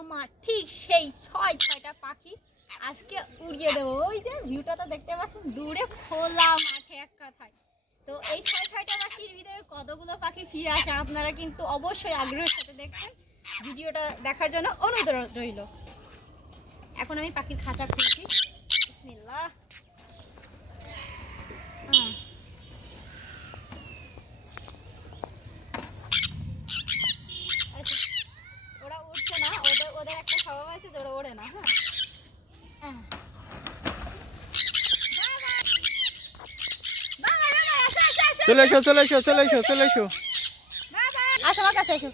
আমার ঠিক সেই ছয়, ছয়টা পাখি আজকে উড়িয়ে দেবো। ওই যে ভিউটা তো দেখতে পাচ্ছেন, দূরে খোলা মাঠে এক কথায়। তো এই ছয়, ছয়টা পাখির ভিতরে কতগুলো পাখি ফিরে আসে আপনারা কিন্তু অবশ্যই আগ্রহের সাথে দেখবেন। ভিডিওটা দেখার জন্য অনুরোধ রইল। এখন আমি পাখির খাঁচা খুলছি। বিসমিল্লাহ হুম। আচ্ছা, ওরা উঠছে না ওদের ওদের একটা স্বভাব ওড়ে না হ্যাঁ হ্যাঁ। চলে এসো চলে এসো চলে এসো চলে এসো আসো আমার কাছে এসো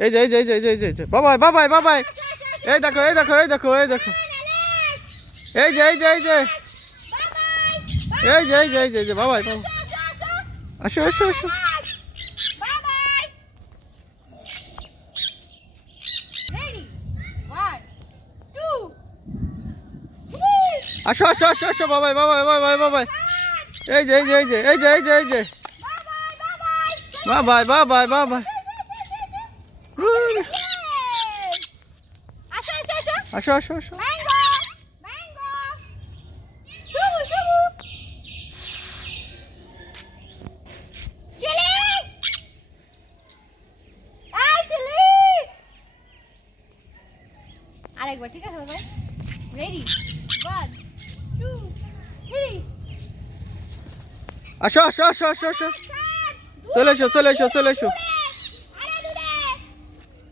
এই যে এই যে এই যে এই যে, এই যে বাবাই বাবাই বাবাই এই দেখো এই দেখো এই দেখো এই দেখো এই যে এই যে এই যে এই যে এই যে এই যে বাবাই বাবা আসো আসো আসো আসো আসো আসো আসো বাবাই বাবাই বাবাই বাবাই এই যে এই যে এই যে এই যে এই যে এই যে। বাবাই বাবাই বাবাই। আসো আসো আসো। আরেকবার ঠিক আছে বাবা রেডি ওয়ান আসো আসো আসো আসো আসো চলে এসো চলে এসো চলে এসো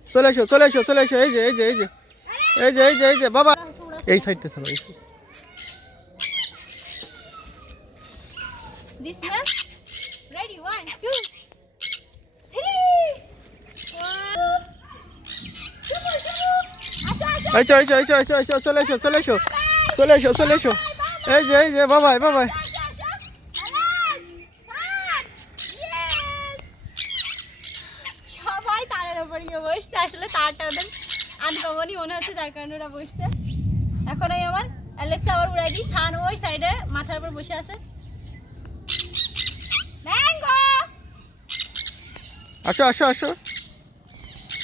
চলে এসো চলে এসো চলে এসো এই যে এই যে এই যে এই যে এই যে এই যে বাবা এই সাইডটা চলো এই চলে এসো চলে এসো চলে এসো চলে এসো এই যে এই যে বাবাই বাবাই উপর বসছে আসলে তারটা ওদের আনকমনই মনে হচ্ছে যার কারণে ওরা বসছে। এখন ওই আমার অ্যালেক্সা আবার উড়াই দিই থান ওই সাইডে মাথার উপর বসে আছে। ম্যাঙ্গো আসো আসো আসো।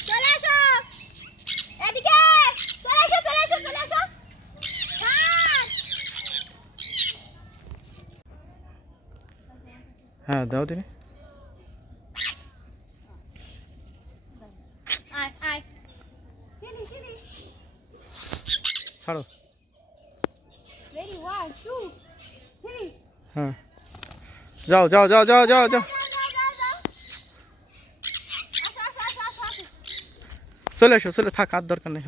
চলে আসো! এদিকে! চলে আসো চলে আসো চলে আসো! হ্যাঁ দাও দিনে। ছাড়ো রেডি ওয়ান টু থ্রি হ্যাঁ যাও যাও যাও যাও যাও যাও চলে এসো চলে থাক আর দরকার নেই